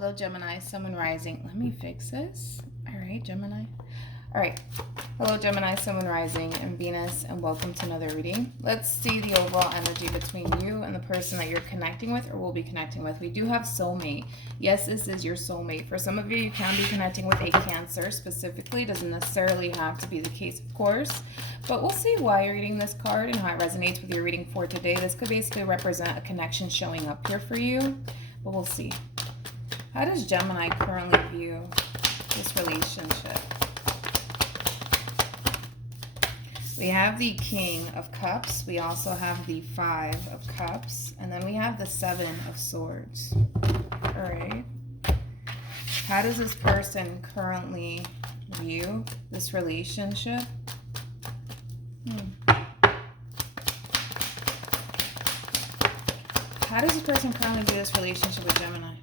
Hello, Gemini, Sun, Moon, Rising. Let me fix this. All right, Gemini. All right. Hello, Gemini, Sun, Moon, Rising, and Venus, and welcome to another reading. Let's see the overall energy between you and the person that you're connecting with or will be connecting with. We do have soulmate. Yes, this is your soulmate. For some of you, you can be connecting with a Cancer specifically. It doesn't necessarily have to be the case, of course. But we'll see why you're reading this card and how it resonates with your reading for today. This could basically represent a connection showing up here for you. But we'll see. How does Gemini currently view this relationship? We have the King of Cups. We also have the Five of Cups. And then we have the Seven of Swords. All right. How does this person currently view this relationship? How does this person currently view this relationship with Gemini?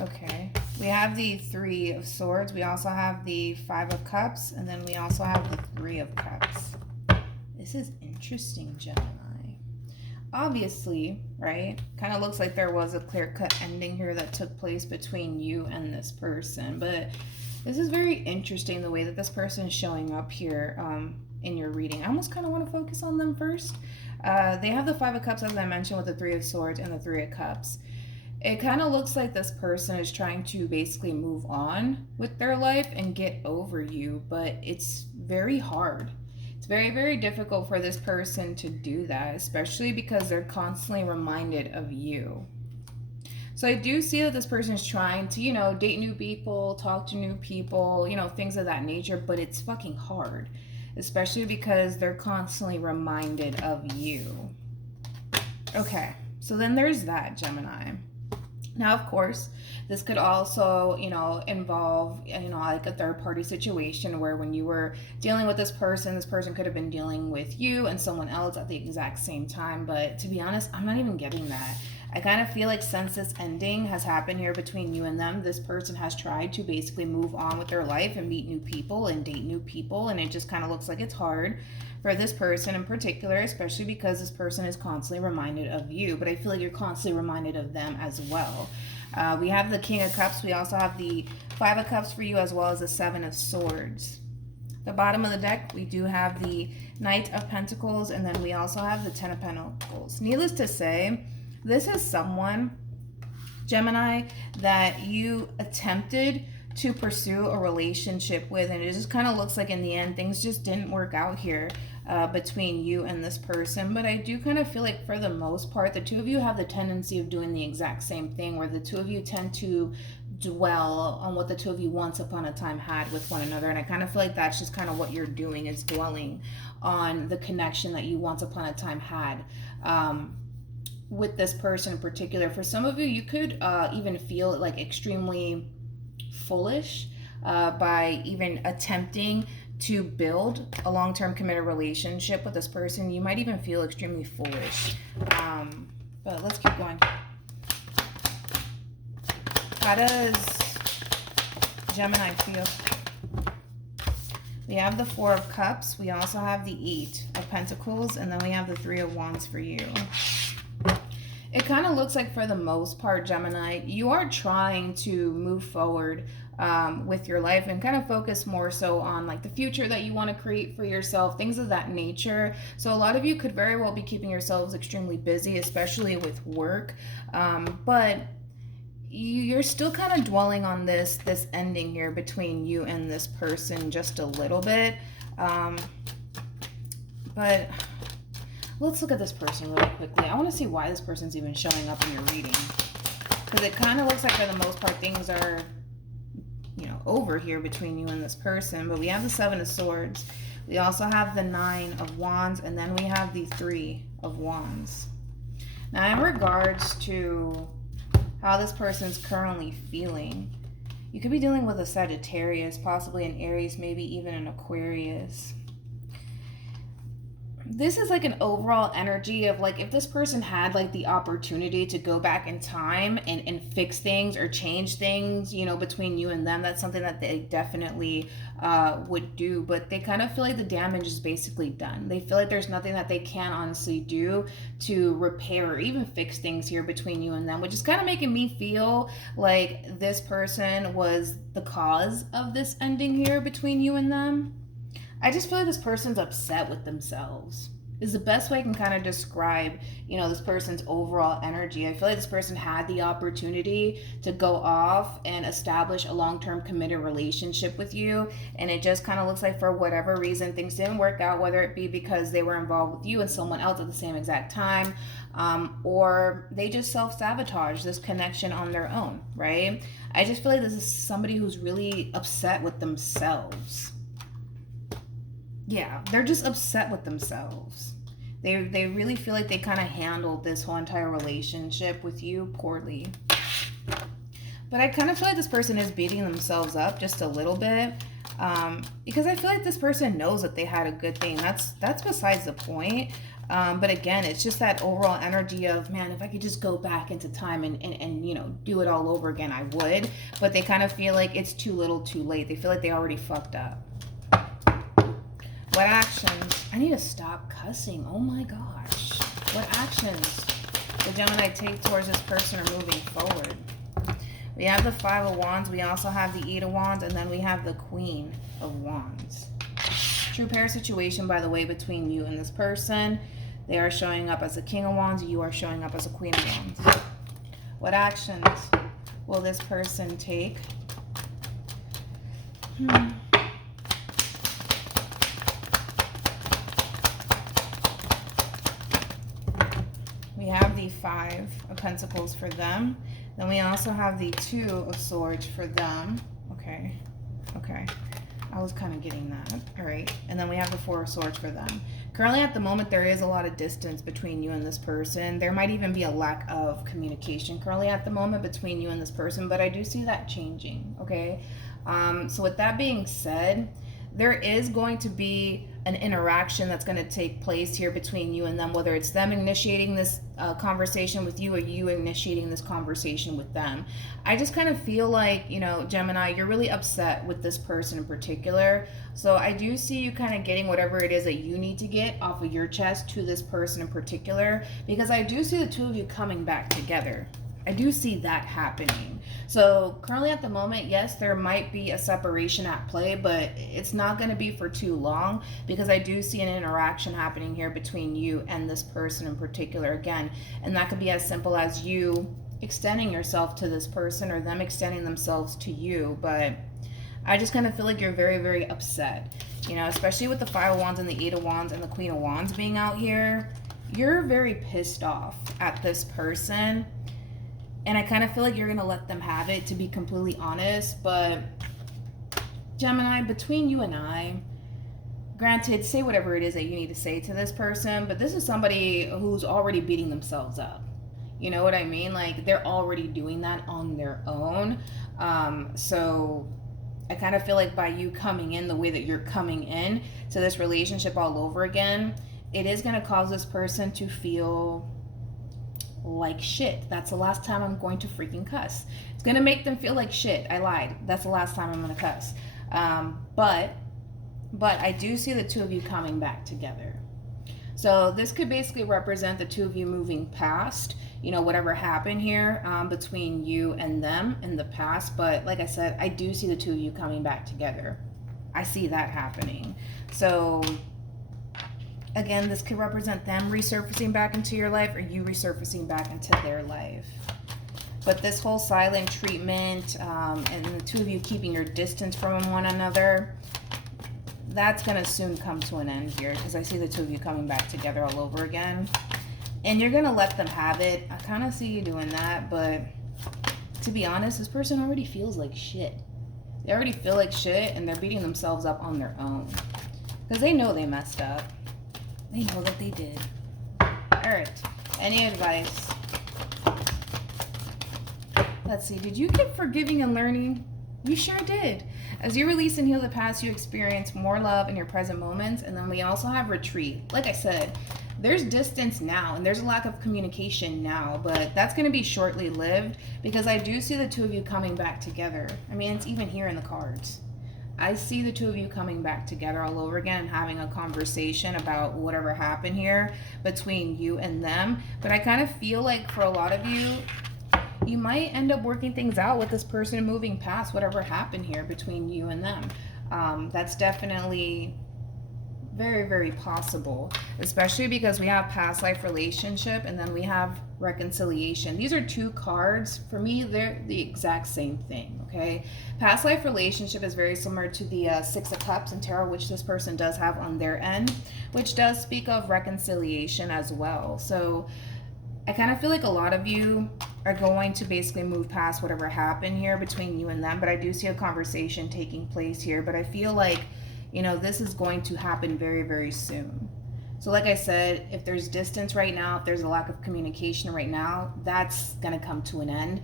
Okay, we have the Three of Swords. We also have the Five of Cups. And then we also have the Three of Cups. This is interesting, Gemini. Obviously, right? Kind of looks like there was a clear-cut ending here that took place between you and this person. But this is very interesting, the way that this person is showing up here in your reading. I almost kind of want to focus on them first. They have the Five of Cups, as I mentioned, with the Three of Swords and the Three of Cups. It kind of looks like this person is trying to basically move on with their life and get over you, but it's very hard. It's very, very difficult for this person to do that, especially because they're constantly reminded of you. So I do see that this person is trying to, date new people, talk to new people, things of that nature, but it's fucking hard, especially because they're constantly reminded of you. Okay, so then there's that, Gemini. Now, of course, this could also, involve, like a third-party situation where when you were dealing with this person could have been dealing with you and someone else at the exact same time. But to be honest, I'm not even getting that. I kind of feel like since this ending has happened here between you and them, this person has tried to basically move on with their life and meet new people and date new people. And it just kind of looks like it's hard for this person in particular, especially because this person is constantly reminded of you. But I feel like you're constantly reminded of them as well. We have the King of Cups. We also have the Five of Cups for you, as well as the Seven of Swords. The bottom of the deck, we do have the Knight of Pentacles, and then we also have the Ten of Pentacles. Needless to say, this is someone, Gemini, that you attempted to pursue a relationship with, and it just kind of looks like in the end things just didn't work out here between you and this person. But I do kind of feel like for the most part the two of you have the tendency of doing the exact same thing, where the two of you tend to dwell on what the two of you once upon a time had with one another. And I kind of feel like that's just kind of what you're doing, is dwelling on the connection that you once upon a time had with this person in particular. For some of you, you could even feel like extremely foolish by even attempting to build a long-term committed relationship with this person. You might even feel extremely foolish. But let's keep going. How does Gemini feel? We have the Four of Cups. We also have the Eight of Pentacles. And then we have the Three of Wands for you. It kind of looks like for the most part, Gemini, you are trying to move forward with your life and kind of focus more so on like the future that you want to create for yourself, things of that nature. So a lot of you could very well be keeping yourselves extremely busy, especially with work. But you're still kind of dwelling on this ending here between you and this person just a little bit. But let's look at this person really quickly. I want to see why this person's even showing up in your reading. Because it kind of looks like for the most part things are, over here between you and this person. But we have the Seven of Swords. We also have the Nine of Wands. And then we have the Three of Wands. Now, in regards to how this person's currently feeling, you could be dealing with a Sagittarius, possibly an Aries, maybe even an Aquarius. this is like an overall energy of like if this person had like the opportunity to go back in time and fix things or change things, you know, between you and them, that's something that they definitely would do. But they kind of feel like the damage is basically done. They feel like there's nothing that they can honestly do to repair or even fix things here between you and them, which is kind of making me feel like this person was the cause of this ending here between you and them. I just feel like this person's upset with themselves is the best way I can kind of describe, you know, this person's overall energy. I feel like this person had the opportunity to go off and establish a long-term committed relationship with you, and it just kind of looks like for whatever reason things didn't work out, whether it be because they were involved with you and someone else at the same exact time, or they just self-sabotage this connection on their own, right? I just feel like this is somebody who's really upset with themselves. Yeah, they're just upset with themselves. They really feel like they kind of handled this whole entire relationship with you poorly. But I kind of feel like this person is beating themselves up just a little bit, because I feel like this person knows that they had a good thing. That's besides the point. But again, it's just that overall energy of, man, if I could just go back into time and you know, do it all over again, I would. But they kind of feel like it's too little too late. They feel like they already fucked up. What actions? I need to stop cussing. Oh my gosh. What actions the Gemini take towards this person are moving forward? We have the Five of Wands. We also have the Eight of Wands. And then we have the Queen of Wands. True pair situation, by the way, between you and this person. They are showing up as a King of Wands. You are showing up as a Queen of Wands. What actions will this person take? We have the Five of Pentacles for them. Then we also have the Two of Swords for them. Okay. I was kind of getting that. All right. And then we have the Four of Swords for them. Currently at the moment, there is a lot of distance between you and this person. There might even be a lack of communication currently at the moment between you and this person, but I do see that changing. Okay. So with that being said, there is going to be an interaction that's going to take place here between you and them, whether it's them initiating this conversation with you or you initiating this conversation with them. I just kind of feel like, you know, Gemini, you're really upset with this person in particular. So I do see you kind of getting whatever it is that you need to get off of your chest to this person in particular, because I do see the two of you coming back together. I do see that happening. So currently at the moment, yes, there might be a separation at play, but it's not going to be for too long, because I do see an interaction happening here between you and this person in particular again. And that could be as simple as you extending yourself to this person or them extending themselves to you. But I just kind of feel like you're very, very upset, you know, especially with the Five of Wands and the Eight of Wands and the Queen of Wands being out here. You're very pissed off at this person. And I kind of feel like you're going to let them have it, to be completely honest. But Gemini, between you and I, granted, say whatever it is that you need to say to this person, but this is somebody who's already beating themselves up. You know what I mean? Like, they're already doing that on their own. So I kind of feel like by you coming in the way that you're coming in to this relationship all over again, it is going to cause this person to feel like shit. That's the last time I'm going to freaking cuss. It's going to make them feel like shit. I lied. That's the last time I'm going to cuss. But I do see the two of you coming back together. So this could basically represent the two of you moving past, you know, whatever happened here between you and them in the past. But like I said, I do see the two of you coming back together. I see that happening. So again, this could represent them resurfacing back into your life or you resurfacing back into their life. But this whole silent treatment and the two of you keeping your distance from one another, that's going to soon come to an end here, because I see the two of you coming back together all over again. And you're going to let them have it. I kind of see you doing that, but to be honest, this person already feels like shit. They already feel like shit, and they're beating themselves up on their own. Because they know they messed up. They know that they did. Alright, any advice? Let's see, did you get forgiving and learning? You sure did. As you release and heal the past, you experience more love in your present moments. And then we also have retreat. Like I said, there's distance now and there's a lack of communication now, but that's going to be shortly lived because I do see the two of you coming back together. I mean, it's even here in the cards. I see the two of you coming back together all over again and having a conversation about whatever happened here between you and them. But I kind of feel like for a lot of you, you might end up working things out with this person and moving past whatever happened here between you and them. That's definitely very, very possible, especially because we have past life relationship and then we have reconciliation. These are two cards. For me, they're the exact same thing, okay? Past life relationship is very similar to the Six of Cups in tarot, which this person does have on their end, which does speak of reconciliation as well. So I kind of feel like a lot of you are going to basically move past whatever happened here between you and them, but I do see a conversation taking place here, but I feel like, you know, this is going to happen very, very soon. So like I said, if there's distance right now, if there's a lack of communication right now, that's going to come to an end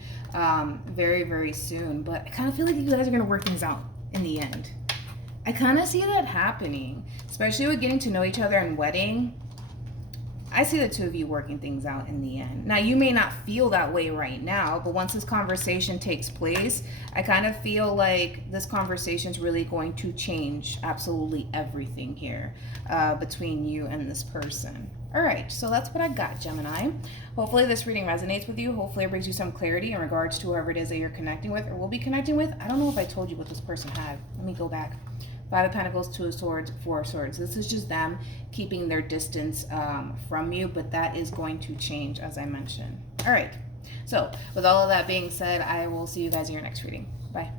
very, very soon. But I kind of feel like you guys are going to work things out in the end. I kind of see that happening, especially with getting to know each other and wedding. I see the two of you working things out in the end. Now, you may not feel that way right now, but once this conversation takes place, I kind of feel like this conversation is really going to change absolutely everything here between you and this person. All right, so that's what I got, Gemini. Hopefully this reading resonates with you. Hopefully it brings you some clarity in regards to whoever it is that you're connecting with or will be connecting with. I don't know if I told you what this person had. Let me go back. Five of Pentacles, Two of Swords, Four of Swords. This is just them keeping their distance from you, but that is going to change, as I mentioned. All right. So with all of that being said, I will see you guys in your next reading. Bye.